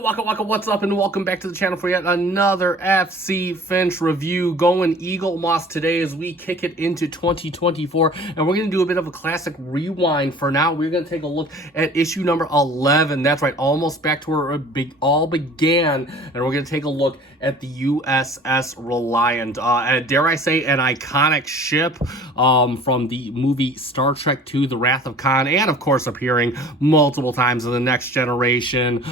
Waka, what's up, and welcome back to the channel for yet another FC Finch review. Going Eaglemoss today as we kick it into 2024, and we're going to do a bit of a classic rewind. For now, we're going to take a look at issue number 11. That's right, almost back to where it all began, and we're going to take a look at the U.S.S. Reliant. Dare I say, an iconic ship from the movie Star Trek II, The Wrath of Khan, and of course appearing multiple times in The Next Generation,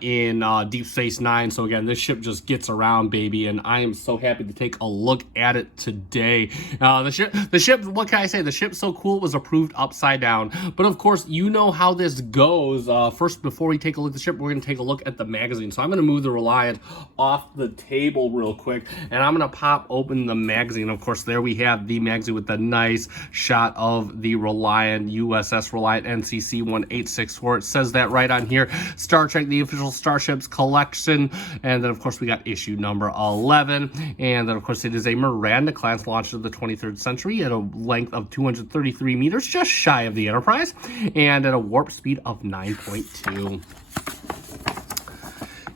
in Deep Space Nine. So again, this ship just gets around, baby, and I am so happy to take a look at it today. The ship, what can I say? The ship's so cool, it was approved upside down. But of course, you know how this goes. First, before we take a look at the ship, we're going to take a look at the magazine. So I'm going to move the Reliant off the table real quick, and I'm going to pop open the magazine. Of course, there we have the magazine with the nice shot of the Reliant, U.S.S. Reliant NCC 1864. It says that right on here. Star Trek, the official Starships collection. And then, of course, we got issue number 11. And then, of course, it is a Miranda class launched in the 23rd century at a length of 233 meters, just shy of the Enterprise, and at a warp speed of 9.2.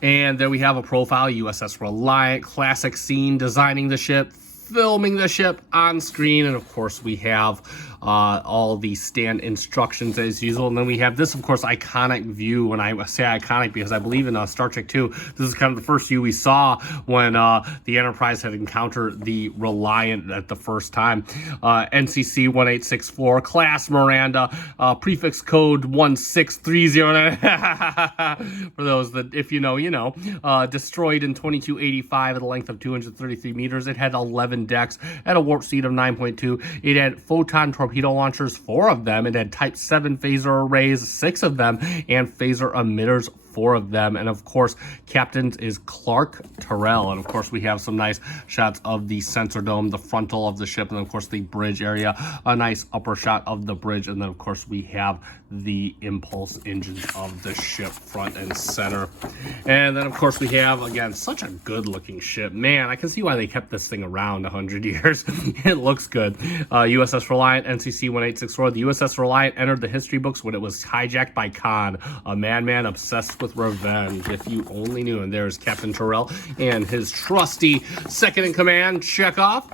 And there we have a profile, U.S.S. Reliant, classic scene, designing the ship, filming the ship on screen, and of course we have all the stand instructions as usual. And then we have this, of course, iconic view. When I say iconic, because I believe in Star Trek 2, this is kind of the first view we saw when the Enterprise had encountered the Reliant at the first time. NCC 1864, class Miranda, prefix code 16309. For those that, if you know, you know. Destroyed in 2285 at a length of 233 meters. It had 11 decks at a warp speed of 9.2. It had photon torpedo launchers, 4 of them. It had Type 7 phaser arrays, 6 of them, and phaser emitters, 4 of them. And of course, captain is Clark Terrell. And of course, we have some nice shots of the sensor dome, the frontal of the ship, and of course the bridge area, a nice upper shot of the bridge. And then of course we have the impulse engines of the ship front and center. And then of course we have, again, such a good looking ship. Man, I can see why they kept this thing around 100 years. It looks good. U.S.S. Reliant, NCC 1864. The U.S.S. Reliant entered the history books when it was hijacked by Khan, a madman obsessed with revenge. If you only knew. And there's Captain Terrell and his trusty second in command, Chekhov.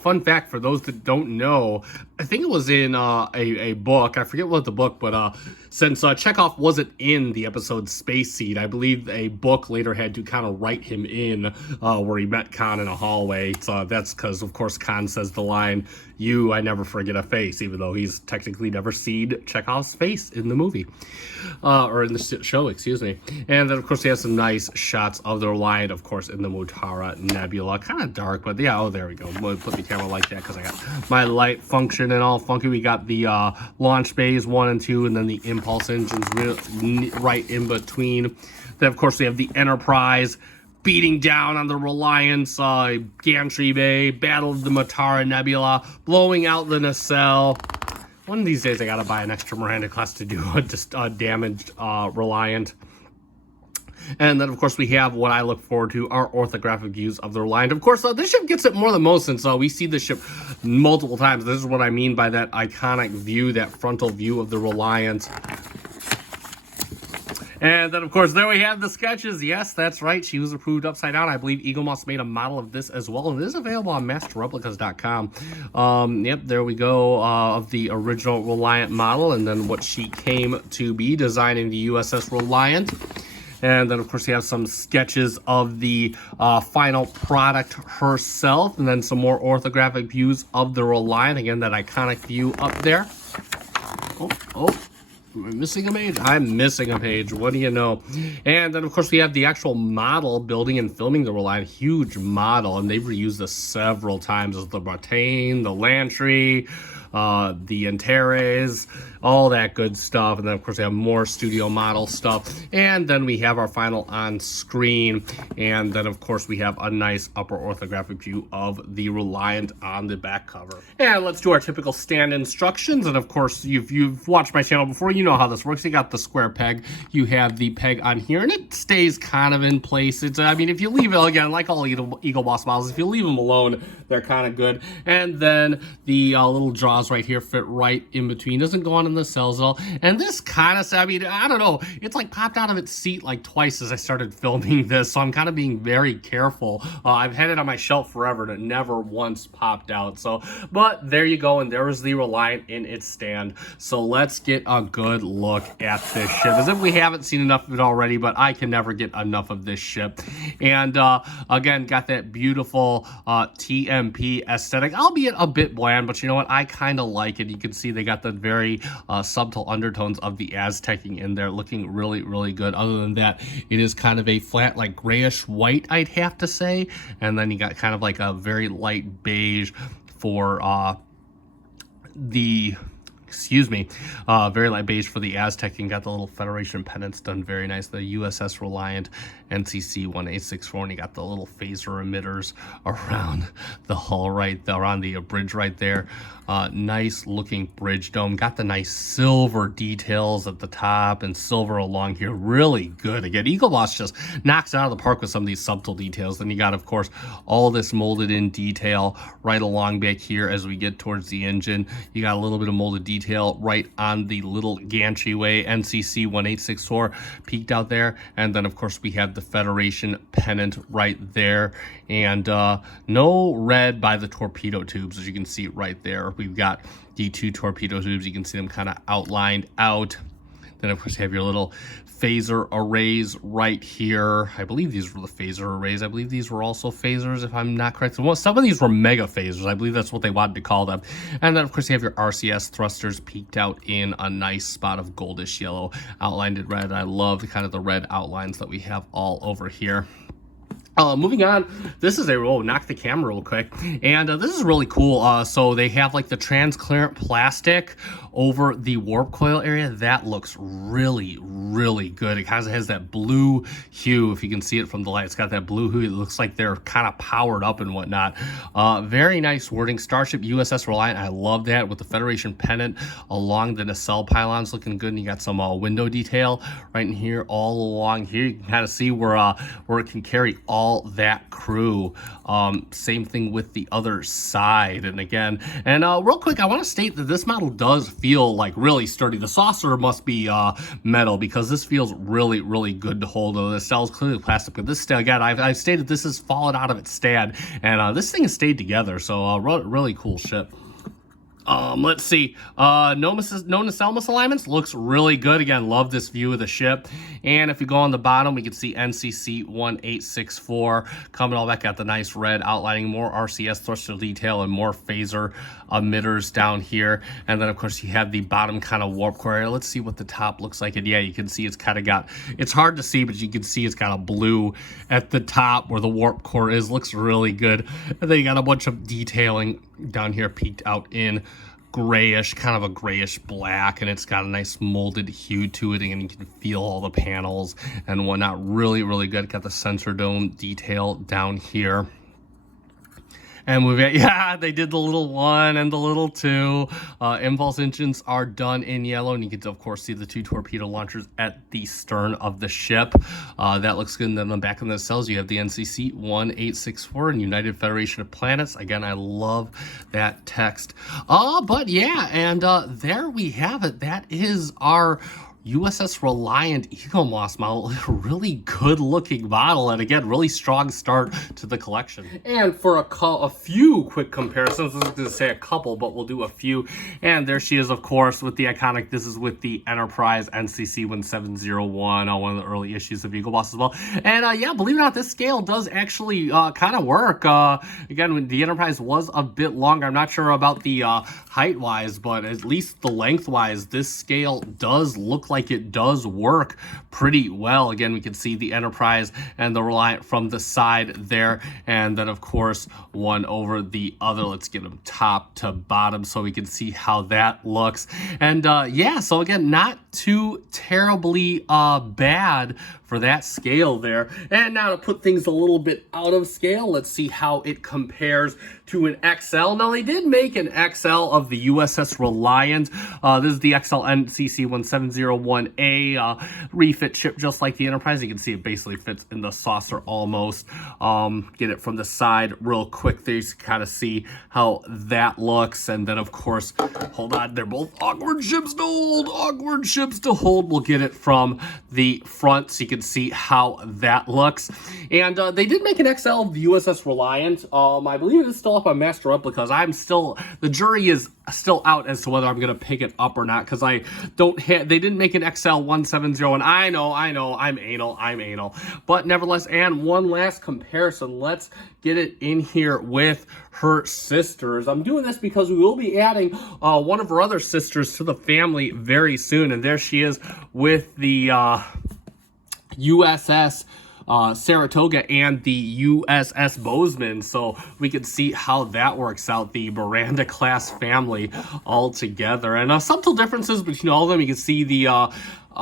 Fun fact for those that don't know, I think it was in a book. I forget what the book, but since Chekhov wasn't in the episode Space Seed, I believe a book later had to kind of write him in where he met Khan in a hallway. So that's because, of course, Khan says the line, "You, I never forget a face," even though he's technically never seen Chekhov's face in the movie. Or in the show, excuse me. And then, of course, he has some nice shots of the Reliant, of course, in the Mutara Nebula. Kind of dark, but yeah, oh, there we go. We'll put the camera like that because I got my light function and all funky. We got the launch bays 1 and 2, and then the impulse engines right in between. Then, of course, we have the Enterprise beating down on the Reliance, Gantry Bay, Battle of the Mutara Nebula, blowing out the nacelle. One of these days, I gotta buy an extra Miranda class to do a damaged Reliant. And then, of course, we have what I look forward to, our orthographic views of the Reliant. Of course, this ship gets it more than most, since we see this ship multiple times. This is what I mean by that iconic view, that frontal view of the Reliant. And then, of course, there we have the sketches. Yes, that's right. She was approved upside down. I believe Eaglemoss made a model of this as well. And it is available on masterreplicas.com. Yep, there we go, of the original Reliant model. And then what she came to be, designing the U.S.S. Reliant. And then, of course, you have some sketches of the final product herself. And then some more orthographic views of the Reliant. Again, that iconic view up there. Oh. Am I missing a page? I'm missing a page. What do you know? And then, of course, we have the actual model building and filming the Reliant. Huge model. And they've reused this several times. As the Bratane, the Lantry, the Antares, all that good stuff. And then, of course, we have more studio model stuff. And then we have our final on screen. And then, of course, we have a nice upper orthographic view of the Reliant on the back cover. And let's do our typical stand instructions. And, of course, you've watched my channel before. You know how this works. You got the square peg. You have the peg on here, and it stays kind of in place. It's, I mean, if you leave it, again, like all Eaglemoss models, if you leave them alone, they're kind of good. And then the little jaw jaws right here fit right in between. Doesn't go on in the cells at all. And this kind of, I mean, I don't know. It's like popped out of its seat like twice as I started filming this. So I'm kind of being very careful. I've had it on my shelf forever and it never once popped out. So, but there you go. And there is the Reliant in its stand. So let's get a good look at this ship. As if we haven't seen enough of it already, but I can never get enough of this ship. And again, got that beautiful TMP aesthetic, albeit a bit bland, but you know what? I kind of like it. You can see they got the very subtle undertones of the Aztecing in there, looking really, really good. Other than that, it is kind of a flat, like grayish white, I'd have to say. And then you got kind of like a very light beige for very light beige for the Aztec, and got the little Federation pennants done very nice. The U.S.S. Reliant NCC 1864, and you got the little phaser emitters around the hull right there, around the bridge right there. Nice looking bridge dome. Got the nice silver details at the top and silver along here. Really good. Again, Eaglemoss just knocks it out of the park with some of these subtle details. Then you got, of course, all this molded in detail right along back here as we get towards the engine. You got a little bit of molded detail right on the little gantry-way NCC 1864 peaked out there. And then, of course, we have the Federation pennant right there. And no red by the torpedo tubes, as you can see right there. We've got the two torpedo tubes. You can see them kind of outlined out. Then, of course, you have your little phaser arrays right here. I believe these were the phaser arrays. I believe these were also phasers, if I'm not correct. Well, some of these were mega phasers. I believe that's what they wanted to call them. And then, of course, you have your RCS thrusters peaked out in a nice spot of goldish yellow, outlined in red. I love the kind of the red outlines that we have all over here. Moving on, this is knock the camera real quick, and this is really cool. So they have like the transparent plastic over the warp coil area. That looks really, really good. It kind of has that blue hue, if you can see it from the light. It's got that blue hue. It looks like they're kind of powered up and whatnot. Very nice wording. Starship U.S.S. Reliant. I love that with the Federation pennant along the nacelle pylons, looking good. And you got some window detail right in here, all along here. You can kind of see where it can carry all that crew. Same thing with the other side. And again, real quick, I want to state that this model does feel like really sturdy. The saucer must be metal, because this feels really, really good to hold. Though the cell is clearly plastic, but this, again, I've stated this has fallen out of its stand, and this thing has stayed together. So really cool ship. Let's see. No nacelle misalignments. Looks really good. Again, love this view of the ship. And if you go on the bottom, we can see NCC 1864 coming all back. Got the nice red outlining, more RCS thruster detail, and more phaser emitters down here. And then, of course, you have the bottom kind of warp core area. Let's see what the top looks like. And yeah, you can see it's kind of got, it's hard to see, but you can see it's got a blue at the top where the warp core is. Looks really good. And then you got a bunch of detailing down here peeked out in grayish, kind of a grayish black, and it's got a nice molded hue to it, and you can feel all the panels and whatnot. Really, really good. Got the sensor dome detail down here. And we've got, yeah, they did the little 1 and the little 2. Impulse engines are done in yellow, and you can, of course, see the 2 torpedo launchers at the stern of the ship. That looks good. And then on the back of the cells, you have the NCC 1864 and United Federation of Planets. Again, I love that text. But yeah, and there we have it. That is our U.S.S. Reliant Eaglemoss model. Really good looking model, and again, really strong start to the collection. And for a few quick comparisons, I was going to say a couple, but we'll do a few. And there she is, of course, with the iconic, this is with the Enterprise NCC 1701, one of the early issues of Eaglemoss as well. And yeah, believe it or not, this scale does actually kind of work. Again, when the Enterprise was a bit longer, I'm not sure about the height-wise, but at least the length-wise, this scale does look like it does work pretty well. Again, we can see the Enterprise and the Reliant from the side there, and then of course one over the other. Let's get them top to bottom so we can see how that looks. And yeah, so again, not too terribly bad for that scale there. And now to put things a little bit out of scale, let's see how it compares to an XL. Now, they did make an XL of the U.S.S. Reliant. This is the XL NCC 1701A refit chip, just like the Enterprise. You can see it basically fits in the saucer almost. Get it from the side real quick there, you can kind of see how that looks. And then, of course, hold on, they're both awkward ships to hold. Awkward ships to hold. We'll get it from the front so you can see how that looks. And they did make an XL of the U.S.S. Reliant. I believe it is still up on Master Replicas. The jury is still out as to whether I'm going to pick it up or not, because they didn't make an XL 170, and I know, I'm anal. But nevertheless, and one last comparison, let's get it in here with her sisters. I'm doing this because we will be adding one of her other sisters to the family very soon, and there she is with the U.S.S. Saratoga and the U.S.S. Bozeman, so we can see how that works out, the Miranda class family all together. And subtle differences between all of them. You can see the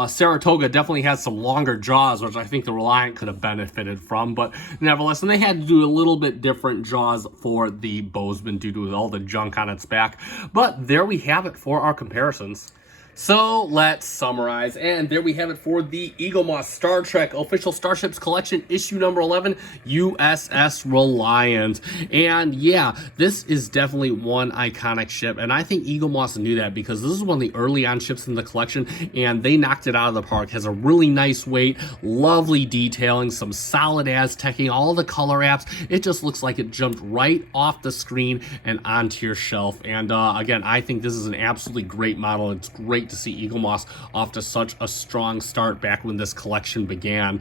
Saratoga definitely has some longer jaws, which I think the Reliant could have benefited from, but nevertheless, and they had to do a little bit different jaws for the Bozeman due to all the junk on its back. But there we have it for our comparisons. So let's summarize, and there we have it for the Eaglemoss Star Trek Official Starships Collection, issue number 11, U.S.S. Reliant. And yeah, this is definitely one iconic ship, and I think Eaglemoss knew that because this is one of the early on ships in the collection, and they knocked it out of the park. Has a really nice weight, lovely detailing, some solid Aztecing, all the color apps. It just looks like it jumped right off the screen and onto your shelf. And again, I think this is an absolutely great model. It's great to see Eaglemoss off to such a strong start back when this collection began.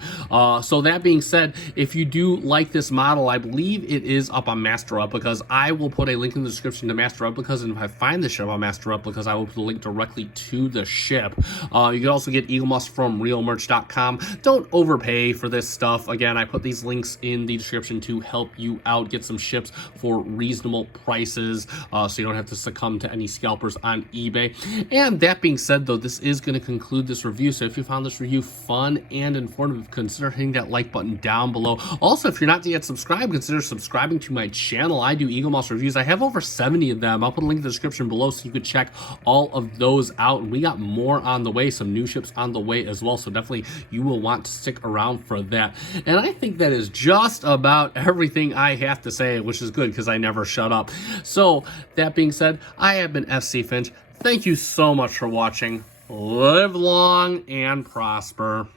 So that being said, if you do like this model, I believe it is up on Master Replicas. I will put a link in the description to Master Replicas, and if I find the ship on Master Replicas, I will put a link directly to the ship. You can also get Eaglemoss from realmerch.com. Don't overpay for this stuff. Again, I put these links in the description to help you out, get some ships for reasonable prices, so you don't have to succumb to any scalpers on eBay. And that being said, though, this is going to conclude this review. So if you found this review fun and informative, consider hitting that like button down below. Also, if you're not yet subscribed, consider subscribing to my channel. I do Eaglemoss reviews. I have over 70 of them. I'll put a link in the description below so you could check all of those out. And we got more on the way, some new ships on the way as well. So definitely you will want to stick around for that. And I think that is just about everything I have to say, which is good because I never shut up. So that being said, I have been FC Finch. Thank you so much for watching. Live long and prosper.